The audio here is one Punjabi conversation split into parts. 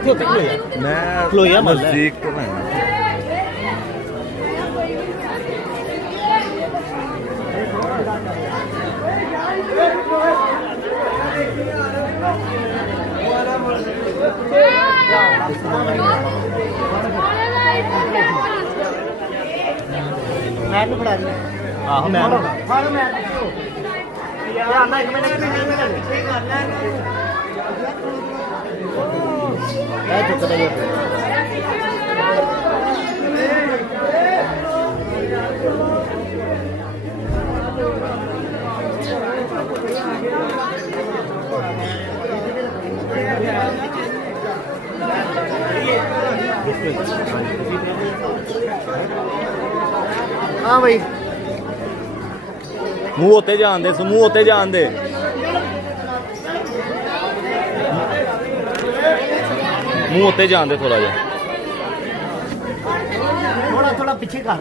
ਇੱਥੇ ਉੱਤੇ ਖਲੋਇਆ ਮੈਂ ਖਲੋਇਆ ਮਹੱਲਾ ਹੈ। ਨਜ਼ਦੀਕ ਤੋਂ ਮੈਂ ਮੈਂ ਨੂੰ ਫੜਾ ਦੇ ਆਹੋ ਮੈਂ ਹਾਂ ਮੈਂ ਯਾਰ ਨਾ ਇੱਕ ਮਿੰਟ ਪਿੱਛੇ ਕਰ ਲੈ ਇਹ ਚੁੱਕਦਾ ਯਾਰ हाँ भाई ਮੂੰਹ ਉੱਤੇ ਜਾਣ ਦੇ ਸਮੂਹ ਉੱਤੇ ਜਾਣ ਦੇ ਮੂੰਹ ਉੱਤੇ ਜਾਣ ਦੇ ਥੋੜਾ ਜਿਹਾ थोड़ा थोड़ा पीछे कर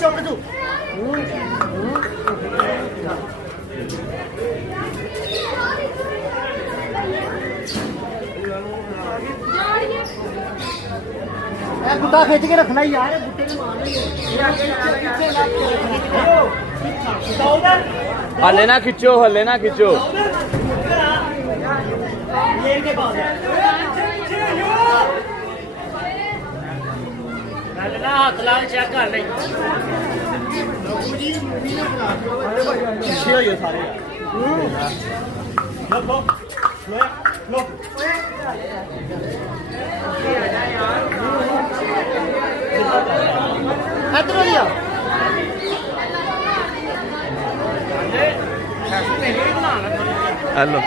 चौक तू गुड्डा खिंच के रखना यार गुड्डे ने मारना ਹੱਲੇ ਨਾ ਖਿੱਚੋ ਹੱਲੇ ਨਾ ਖਿੱਚੋ हाथ ला चेक कर ले पीछे होइए सारे लो लो इधर आ हेलो